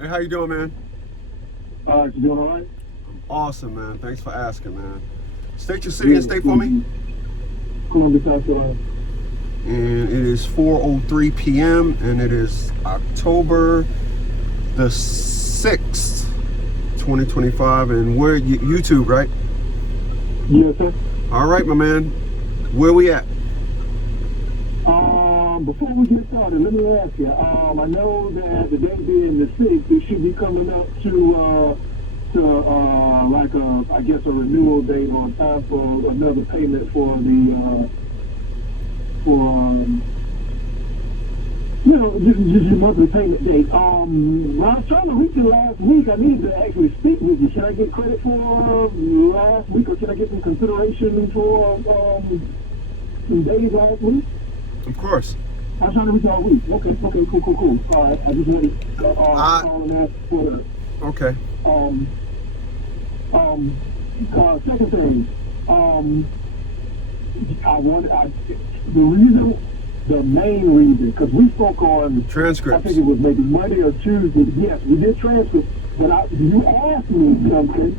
Hey, how you doing, man? You doing all right? Awesome, man. Thanks for asking, man. State your city and state for me. Columbia, South Carolina. And it is 4:03 p.m. and it is October the 6th, 2025. And we're YouTube, right? Yes, sir. All right, my man. Where we at? Before we get started, let me ask you. I know that the day being the 6th, it should be coming up to like I guess a renewal date or time for another payment for the just your monthly payment date. When I was trying to reach you last week, I needed to actually speak with you. Should I get credit for last week, or should I get some consideration for some days last week? Of course. I was trying to reach all week. Okay, cool. All right, I just wanted to call and ask for the. Okay. Second thing, the main reason, because we spoke on Transcripts. I think it was maybe Monday or Tuesday. Yes, we did transcripts, but you asked me something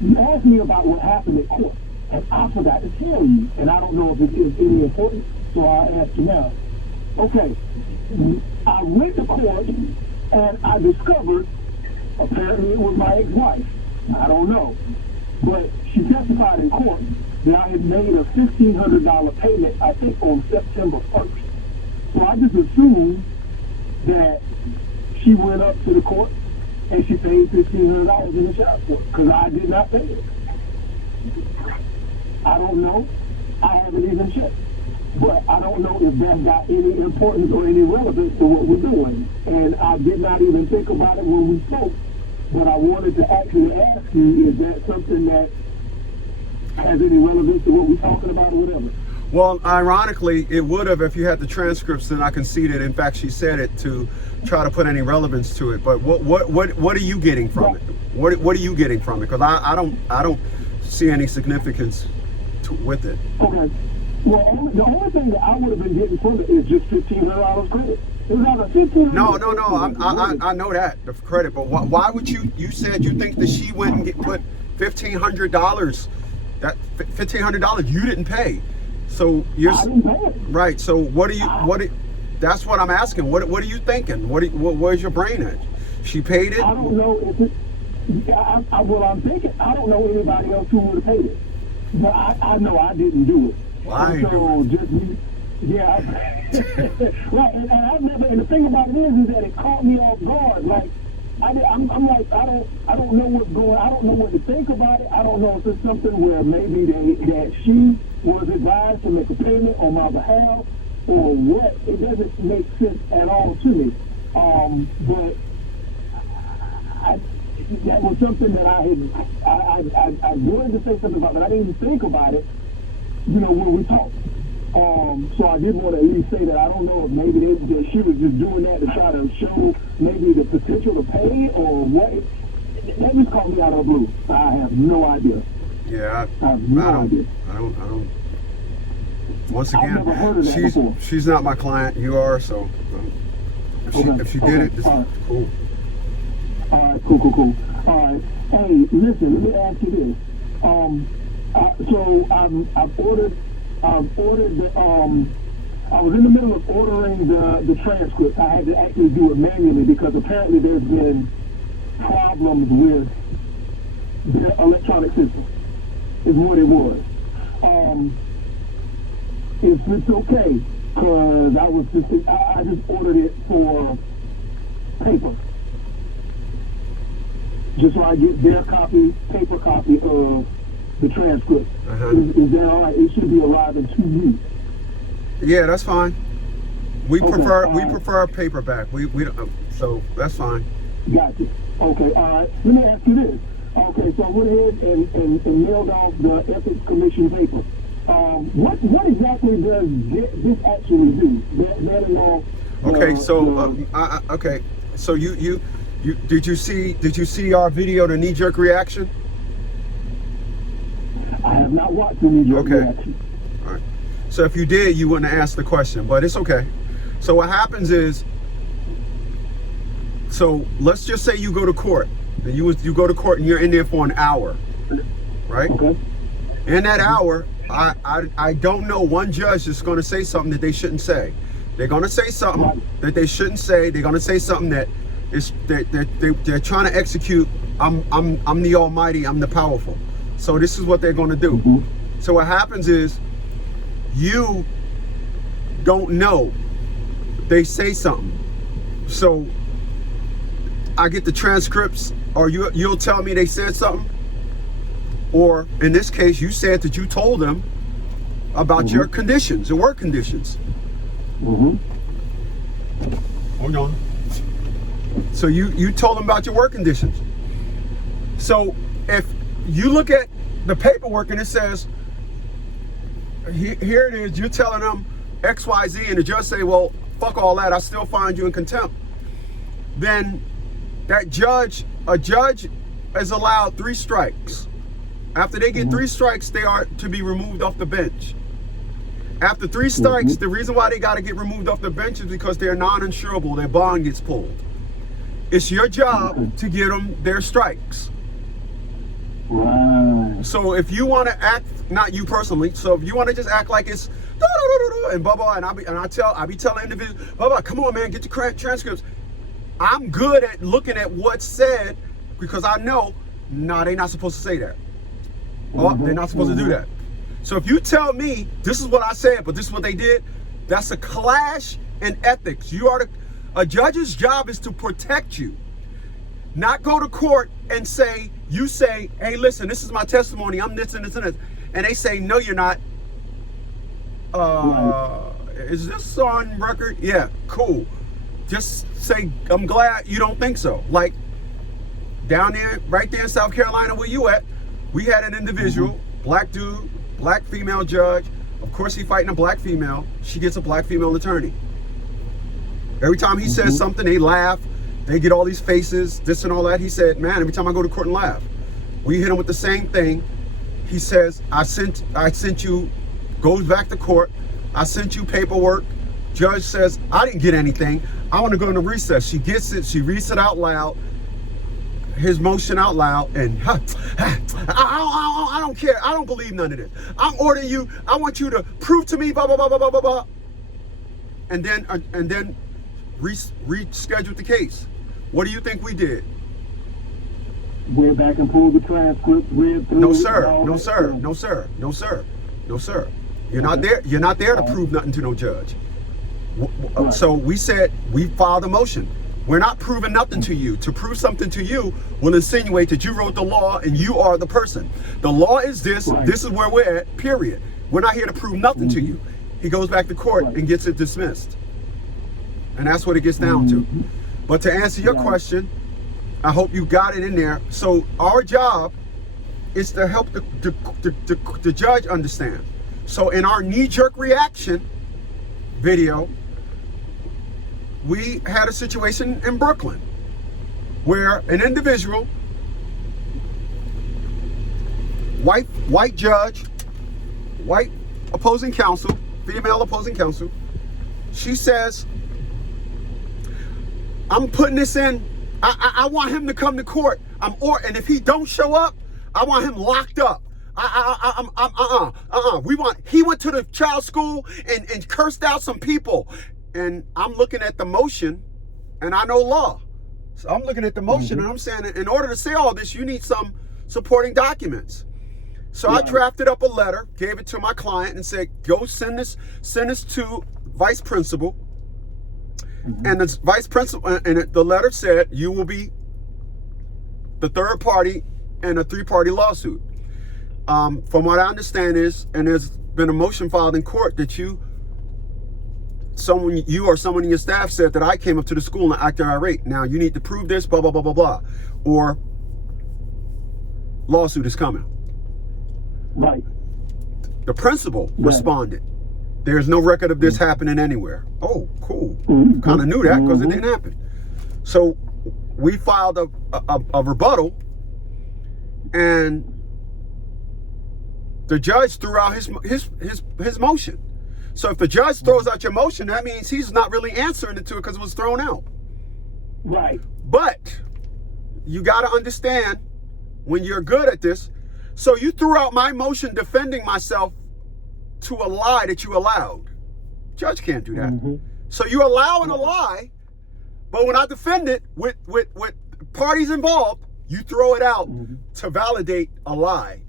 you asked me about what happened at court, and I forgot to tell you, and I don't know if it is any important, so I asked you now. Okay, I went to court and I discovered apparently it was my ex-wife. I don't know. But she testified in court that I had made a $1,500 payment, I think, on September 1st. So I just assumed that she went up to the court and she paid $1,500 in the child support, because I did not pay it. I don't know. I haven't even checked. But I don't know if that got any importance or any relevance to what we're doing. And I did not even think about it when we spoke. But I wanted to actually ask you, is that something that has any relevance to what we're talking about or whatever? Well, ironically, it would have if you had the transcripts, and I can see that. In fact, she said it to try to put any relevance to it. But what are you getting from it? What are you getting from it? Because I don't see any significance with it. Okay. Well, the only thing that I would have been getting from it is just $1,500 credit. It was either $1,500. No. I know that the credit, but why would you? You said you think that she went and put $1,500. That $1,500 you didn't pay. So you're I didn't pay it. Right. So that's what I'm asking. What are you thinking? Where's your brain at? She paid it. I don't know if it. I'm thinking. I don't know anybody else who would have paid it, but I know I didn't do it. Why? So just me. Yeah. Right. And I've never. And the thing about it is that it caught me off guard. Like I'm like I don't know what's going. I don't know what to think about it. I don't know if it's something where maybe that she was advised to make a payment on my behalf or what. It doesn't make sense at all to me. But that was something that I wanted to say something about, but I didn't even think about it, when we talked. So I did want to at least say that I don't know if maybe that she was just doing that to try to show maybe the potential to pay or what. That just caught me out of the blue. I have no idea. Yeah, I have no idea. I don't. Once I've never heard of that before. She's not my client. You are, so if she did it, it's cool. All right, cool. All right. Hey, listen, let me ask you this. So I've ordered the I was in the middle of ordering the transcript. I had to actually do it manually because apparently there's been problems with the electronic system, is what it was. If it's okay, because I just ordered it for paper. Just so I get their paper copy of the transcript. Is that all right? It should be arriving to you. Yeah, that's fine. We prefer paperback. We don't, so that's fine. Gotcha. Okay, all right. Let me ask you this. Okay, so I went ahead and mailed off the Ethics Commission paper. What exactly does this actually do? Okay, so you did you see our video, the knee-jerk reaction? I have not watched the knee-jerk reaction. All right. So if you did, you wouldn't have asked the question, but it's okay. So what happens is So let's just say you go to court, and you go to court and you're in there for an hour, right? Okay. In that hour, I don't know one judge that's going to say something that they shouldn't say. They're going to say something that they shouldn't say. They're going to say something that is they're trying to execute. I'm the Almighty. I'm the powerful. So this is what they're going to do. Mm-hmm. So what happens is you don't know. They say something. So I get the transcripts, or you'll tell me they said something. Or in this case, you said that you told them about your conditions, your work conditions. Mm-hmm. Hold on. So you told them about your work conditions. So if you look at the paperwork and it says, here it is, you're telling them X, Y, Z, and the judge say, well, fuck all that, I still find you in contempt. Then a judge is allowed 3 strikes. After they get 3 strikes, they are to be removed off the bench. After 3 strikes, the reason why they got to get removed off the bench is because they're non-insurable. Their bond gets pulled. It's your job to give them their strikes. Right. So if you want to act, not you personally, so if you want to just act like it's and blah blah, and I be telling individuals, blah blah, come on man, get your transcripts. I'm good at looking at what's said because I know, nah, they're not supposed to say that. Oh, they're not supposed to do that. So if you tell me this is what I said, but this is what they did, that's a clash in ethics. A judge's job is to protect you, not go to court and say, you say, hey, listen, this is my testimony, I'm this and this and this. And they say, no, you're not. Is this on record? Yeah, cool. Just say, I'm glad you don't think so. Like down there, right there in South Carolina where you at, we had an individual, black dude, black female judge. Of course, he fighting a black female. She gets a black female attorney. Every time he says something, they laugh. They get all these faces, this and all that. He said, man, every time I go to court and laugh. We hit him with the same thing. He says, I sent you, goes back to court. I sent you paperwork. Judge says, I didn't get anything. I want to go into recess. She gets it. She reads it out loud. His motion out loud, and I don't care. I don't believe none of this. I'm ordering you. I want you to prove to me, blah blah blah blah blah blah, and then reschedule the case. What do you think we did? Went back and pulled the transcript, read through. No sir. No sir. No sir. No sir. No sir. You're not there. You're not there to prove nothing to no judge. So we said we filed a motion. We're not proving nothing to you. To prove something to you will insinuate that you wrote the law and you are the person. The law is this. Right. This is where we're at, period. We're not here to prove nothing to you. He goes back to court and gets it dismissed. And that's what it gets down to. But to answer your question, I hope you got it in there. So our job is to help the judge understand. So in our knee-jerk reaction video, we had a situation in Brooklyn where an individual, white judge, white opposing counsel, female opposing counsel, she says, I'm putting this in, I want him to come to court. And if he don't show up, I want him locked up. He went to the child school and cursed out some people. And I'm looking at the motion, and I know law. So I'm looking at the motion, and I'm saying, in order to say all this, you need some supporting documents. So I drafted up a letter, gave it to my client, and said, go send this to vice principal. And the vice principal, and the letter said, you will be the third party in a 3-party lawsuit. From what I understand is, and there's been a motion filed in court that you or someone in your staff said that I came up to the school and acted irate. Now you need to prove this, blah, blah, blah, blah, blah. Or lawsuit is coming. Right. The principal responded, there's no record of this happening anywhere. Oh, cool. Kind of knew that because it didn't happen. So we filed a rebuttal, and the judge threw out his motion. So if the judge throws out your motion, that means he's not really answering it to it because it was thrown out. Right. But you got to understand when you're good at this. So you threw out my motion defending myself to a lie that you allowed. Judge can't do that. Mm-hmm. So you're allowing a lie, but when I defend it with parties involved, you throw it out to validate a lie.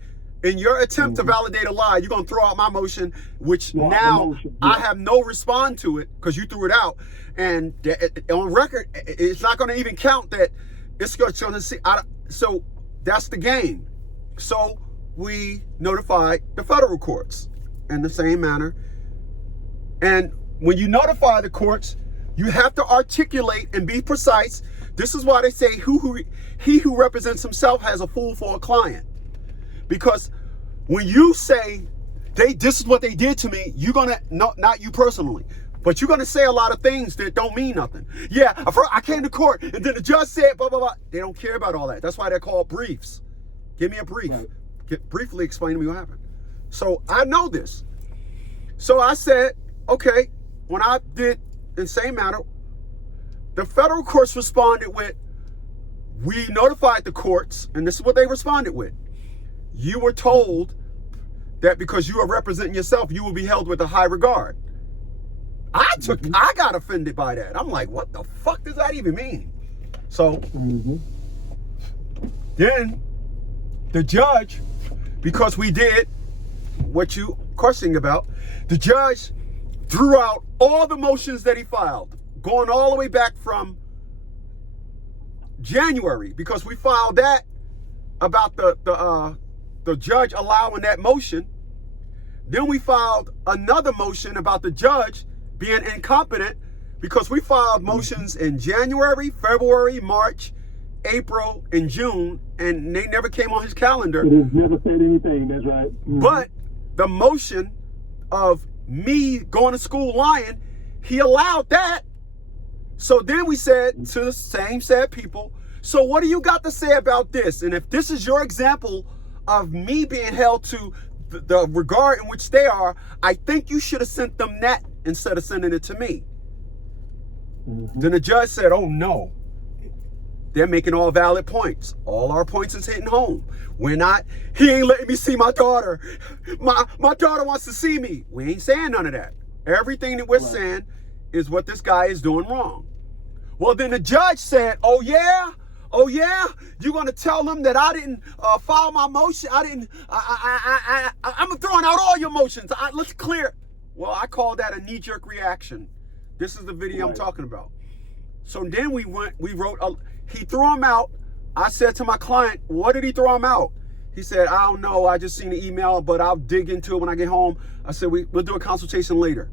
In your attempt to validate a lie, you're going to throw out my motion, which now I have no respond to it because you threw it out. And on record, it's not going to even count that it's going to see. So that's the game. So we notified the federal courts in the same manner. And when you notify the courts, you have to articulate and be precise. This is why they say he who represents himself has a fool for a client. Because when you say this is what they did to me, you're gonna not you personally, but you're gonna say a lot of things that don't mean nothing. Yeah, I came to court and then the judge said blah blah blah. They don't care about all that. That's why they're called briefs. Give me a brief. Briefly explain to me what happened. So I know this. So I said, okay, when I did in the same manner, the federal courts responded with, we notified the courts, and this is what they responded with. You were told that because you are representing yourself, you will be held with a high regard. I got offended by that. I'm like, what the fuck does that even mean? So then the judge, because we did what you questioning about, the judge threw out all the motions that he filed, going all the way back from January, because we filed that about the judge allowing that motion. Then we filed another motion about the judge being incompetent, because we filed motions in January, February, March, April, and June, and they never came on his calendar. It has never said anything, that's right. But the motion of me going to school lying, he allowed that. So then we said to the same said people, so what do you got to say about this? And if this is your example of me being held to the regard in which they are, I think you should have sent them that instead of sending it to me. Then the judge said, oh no, they're making all valid points. All our points is hitting home. We're not, he ain't letting me see my daughter. My daughter wants to see me. We ain't saying none of that. Everything that we're saying is what this guy is doing wrong. Well, then the judge said, oh yeah, you're going to tell them that I didn't file my motion. I'm throwing out all your motions. Let's clear. Well, I call that a knee-jerk reaction. This is the video I'm talking about. So then we wrote, he threw him out. I said to my client, what did he throw him out? He said, I don't know. I just seen the email, but I'll dig into it when I get home. I said, we'll do a consultation later.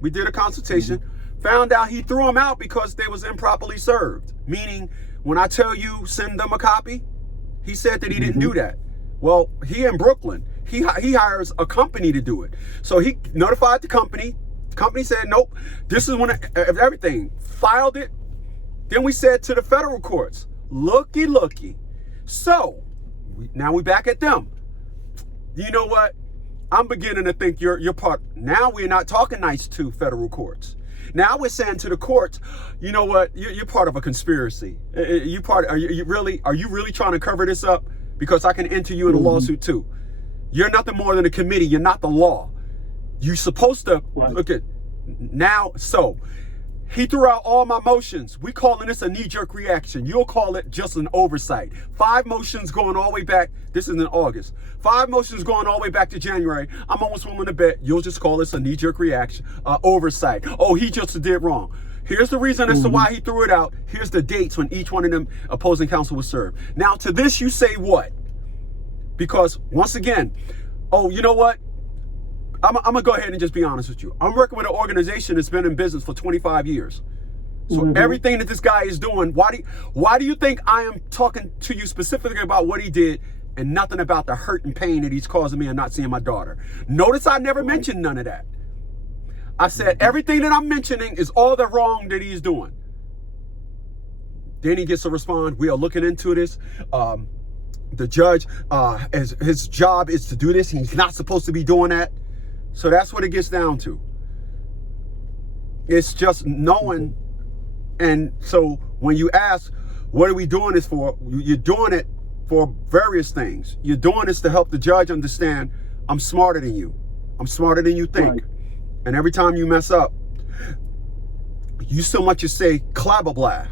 We did a consultation. Found out he threw him out because they was improperly served. Meaning, when I tell you send them a copy, he said that he didn't do that. Well, he in Brooklyn. He hires a company to do it. So he notified the company. The company said, nope, this is when everything. Filed it. Then we said to the federal courts, looky. So now we back at them. You know what? I'm beginning to think you're part. Now we're not talking nice to federal courts. Now we're saying to the courts, you know what? You're part of a conspiracy. Are you really trying to cover this up? Because I can enter you in a lawsuit too. You're nothing more than a committee. You're not the law. You're supposed to look at now. So he threw out all my motions. We calling this a knee-jerk reaction. You'll call it just an oversight. 5 motions going all the way back. This is in August. 5 motions going all the way back to January. I'm almost willing to bet you'll just call this a knee-jerk reaction, oversight. Oh, he just did wrong. Here's the reason as to why he threw it out. Here's the dates when each one of them opposing counsel was served. Now to this you say what? Because once again, oh, you know what? I'm gonna go ahead and just be honest with you. I'm working with an organization that's been in business for 25 years. So everything that this guy is doing, why do you think I am talking to you specifically about what he did and nothing about the hurt and pain that he's causing me and not seeing my daughter? Notice I never mentioned none of that. I said everything that I'm mentioning is all the wrong that he's doing. Then he gets to respond, we are looking into this. The judge, as his job is to do this. He's not supposed to be doing that. So that's what it gets down to. It's just knowing. And so when you ask, what are we doing this for? You're doing it for various things. You're doing this to help the judge understand, I'm smarter than you. I'm smarter than you think. Right. And every time you mess up, you so much as say, blah, blah, blah.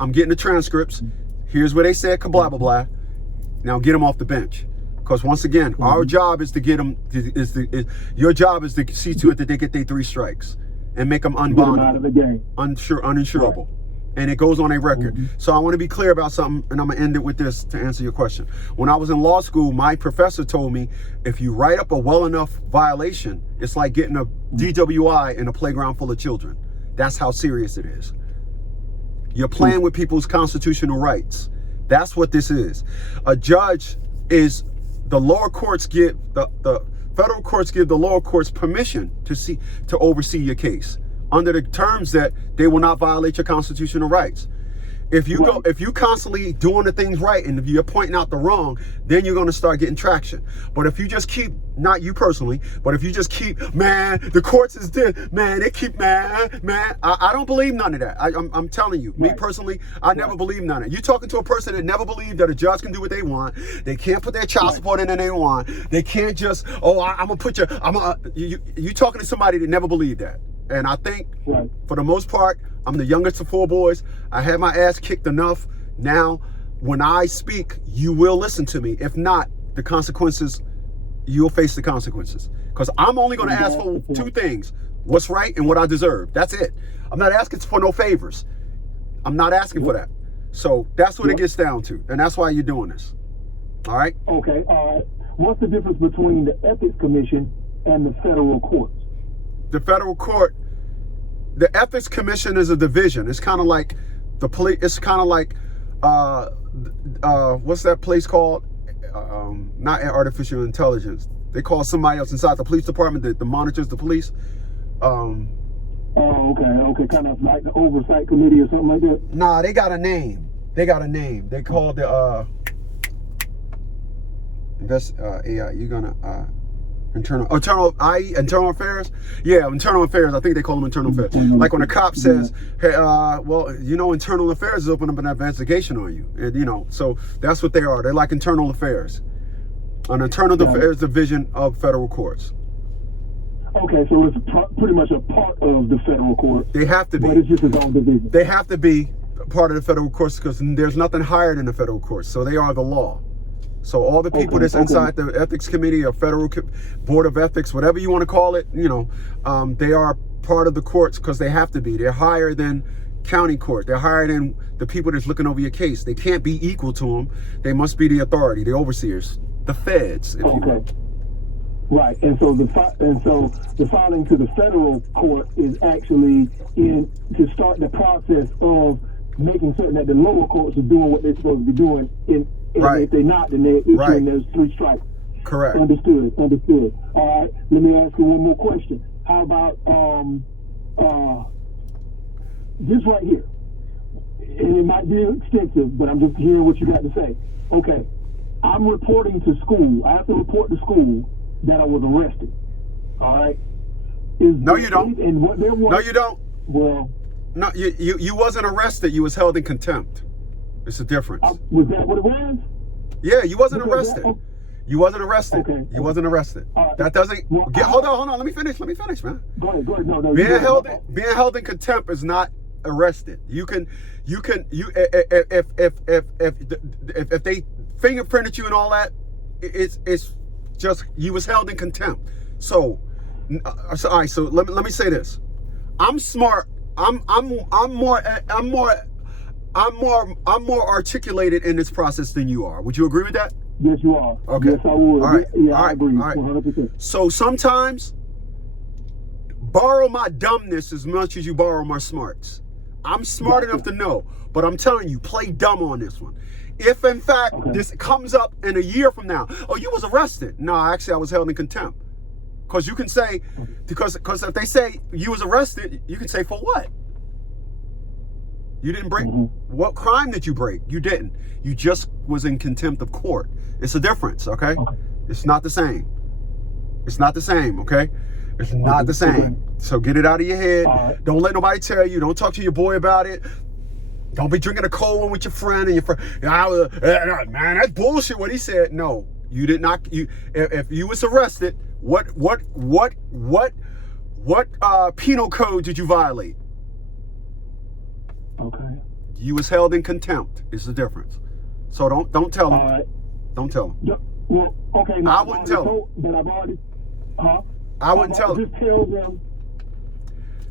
I'm getting the transcripts. Here's where they said, blah, blah, blah. Now get them off the bench. Because once again, our job is to get them, your job is to see to it that they get their 3 strikes and make them unbondable, out of the game. uninsurable. Right. And it goes on a record. So I want to be clear about something, and I'm going to end it with this to answer your question. When I was in law school, my professor told me, if you write up a well enough violation, it's like getting a DWI in a playground full of children. That's how serious it is. You're playing with people's constitutional rights. That's what this is. A judge is, the lower courts give, the federal courts give the lower courts permission to oversee your case under the terms that they will not violate your constitutional rights. If you constantly doing the things right and if you're pointing out the wrong, then you're going to start getting traction. But if you just keep, not you personally, but if you just keep, man, the courts is this, man, they keep, man, I don't believe none of that. I'm telling you, me personally, I never believed none of it. You're talking to a person that never believed that a judge can do what they want. They can't put their child support in that they want. They can't just, I'm going to put you talking to somebody that never believed that. And I think, for the most part, I'm the youngest of 4 boys. I had my ass kicked enough. Now, when I speak, you will listen to me. If not, the consequences, you'll face the consequences. Because I'm only going to ask for 2 things. What's right and what I deserve. That's it. I'm not asking for no favors. I'm not asking for that. So that's what it gets down to. And that's why you're doing this. All right? Okay. What's the difference between the Ethics Commission and the federal courts? The federal court, the Ethics Commission is a division. It's kind of like the police. It's kind of like, what's that place called? Not artificial intelligence. They call somebody else inside the police department that monitors the police. Oh, okay. Kind of like the oversight committee or something like that? Nah, they got a name. They call the AI. You're gonna internal affairs. Yeah, internal affairs. I think they call them internal affairs. Like when a cop says, "Hey, internal affairs is opening up an investigation on you," and so that's what they are. They're like internal affairs, an internal affairs division of federal courts. Okay, so it's pretty much a part of the federal court. They have to be. But it's just its own division. They have to be part of the federal courts because there's nothing higher than the federal courts. So they are the law. So all the people that's inside the ethics committee or federal board of ethics, whatever you want to call it, they are part of the courts because they have to be. They're higher than county court. They're higher than the people that's looking over your case. They can't be equal to them. They must be the authority, the overseers, the feds, if you will. Right, and so the filing to the federal court is actually to start the process of making certain that the lower courts are doing what they're supposed to be doing. And if they're not, then they're issuing those 3 strikes. Correct. Understood. All right. Let me ask you one more question. How about this right here? And it might be extensive, but I'm just hearing what you got to say. Okay. I'm reporting to school. I have to report to school that I was arrested. All right. No, you don't. And what there was. No, you don't. Well. No, you wasn't arrested. You was held in contempt. It's a difference. Was that what it was? Yeah, you wasn't arrested. You wasn't arrested. Okay. You wasn't arrested. That doesn't. Hold on. Let me finish, man. Go ahead. No. Being held in contempt is not arrested. You can if they fingerprinted you and all that, it's just you was held in contempt. So all right. So let me say this. I'm smart. I'm more articulated in this process than you are. Would you agree with that? Yes, you are. Okay. Yes, I would. All right. Yeah, all right. I agree. All right. 100%. So sometimes borrow my dumbness as much as you borrow my smarts. I'm smart enough to know, but I'm telling you, play dumb on this one. If in fact this comes up in a year from now, oh, you was arrested. No, actually I was held in contempt. Because you can say, because if they say you was arrested, you can say for what? You didn't break. What crime did you break? You didn't. You just was in contempt of court. It's a difference, okay? It's not the same. It's not the same, okay? It's not the same. So get it out of your head. Don't let nobody tell you. Don't talk to your boy about it. Don't be drinking a cold one with your friend and your friend. Man, that's bullshit. What he said. No, you did not. If you was arrested, what penal code did you violate? Okay. You was held in contempt. Is the difference. So don't tell him. All right. Don't tell him. Well, okay. I wouldn't tell them. But I've already. Huh? I wouldn't tell them. Just tell them.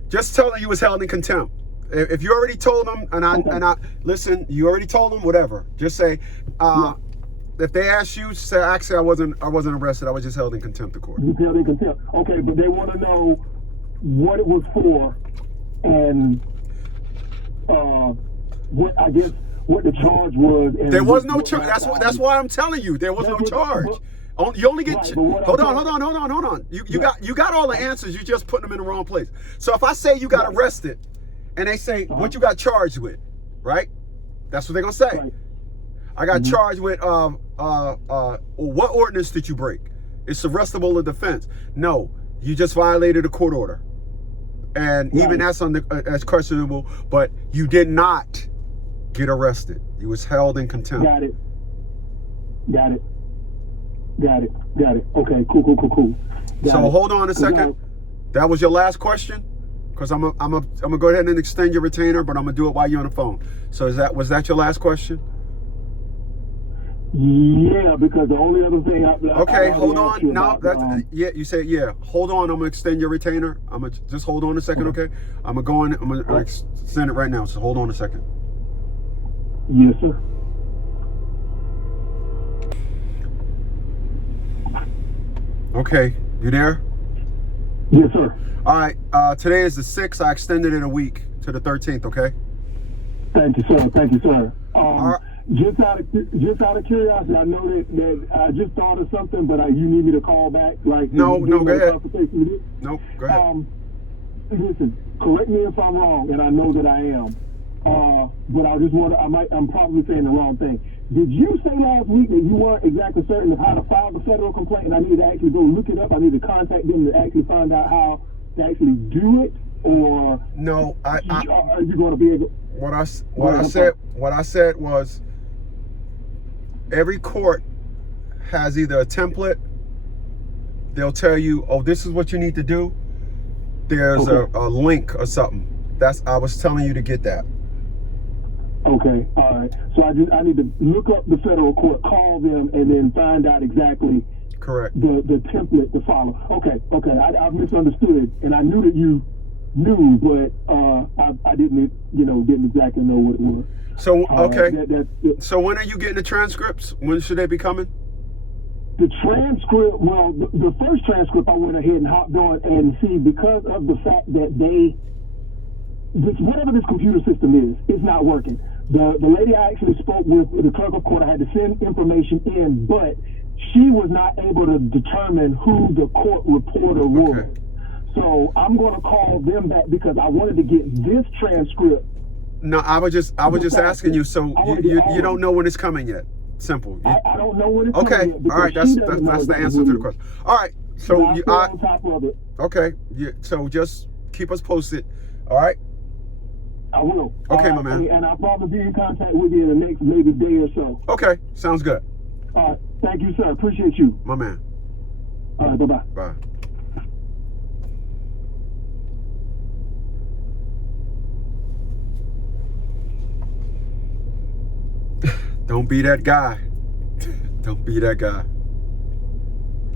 Just tell them you was held in contempt. If you already told them, and I listen, you already told them, whatever. Just say, if they ask you, say, actually, I wasn't arrested. I was just held in contempt of court. You held in contempt. Okay, but they want to know what it was for, and what the charge was. And there was no charge. That's why I'm telling you there was no charge. You only get. Right, hold on. You got all the answers. You just putting them in the wrong place. So if I say you got arrested, and they say what you got charged with, right? That's what they're gonna say. Right. I got charged with what ordinance did you break? It's arrestable of defense. No, you just violated a court order, and even that's that's questionable. But you did not get arrested. You was held in contempt. Got it. Okay, cool. So hold on a second. That was your last question? Because I'm gonna go ahead and extend your retainer, but I'm gonna do it while you're on the phone. So was that your last question? Yeah, because the only other thing okay, hold on. No, yeah, you said yeah. Hold on, I'm gonna extend your retainer. I'm gonna just hold on a second, okay? I'm gonna extend it right now. So hold on a second. Yes, sir. Okay, you there? Yes, sir. All right, today is the 6th. I extended it a week to the 13th, okay? Thank you, sir. Just out of curiosity, I know that I just thought of something, but you need me to call back? No, go ahead. No, go ahead. Listen, correct me if I'm wrong, and I know that I am. But I'm probably saying the wrong thing. Did you say last week that you weren't exactly certain of how to file the federal complaint, and I need to actually go look it up? I need to contact them to actually find out how to actually do it, or no? Are you going to be able? What I said was every court has either a template. They'll tell you, oh, this is what you need to do. There's a link or something. I was telling you to get that. Okay, all right. So I need to look up the federal court, call them, and then find out exactly correct the template to follow. Okay. I misunderstood, and I knew that you knew, but I didn't exactly know what it was. So so when are you getting the transcripts? When should they be coming? The transcript, well, the first transcript I went ahead and hopped on and see, because of the fact that whatever this computer system is, it's not working. The lady I actually spoke with, the clerk of court, I had to send information in, but she was not able to determine who the court reporter was. Okay. So I'm going to call them back because I wanted to get this transcript. No, I was just asking you. So you don't know when it's coming yet? Simple. I don't know when it's coming yet. All right. That's the answer to the question. All right. So on top of it. Okay. So just keep us posted. All right. I will. Okay, my man. And I'll probably be in contact with you in the next maybe day or so. Okay. Sounds good. All right. Thank you, sir. Appreciate you. My man. All right. Bye-bye. Bye. Don't be that guy. Don't be that guy.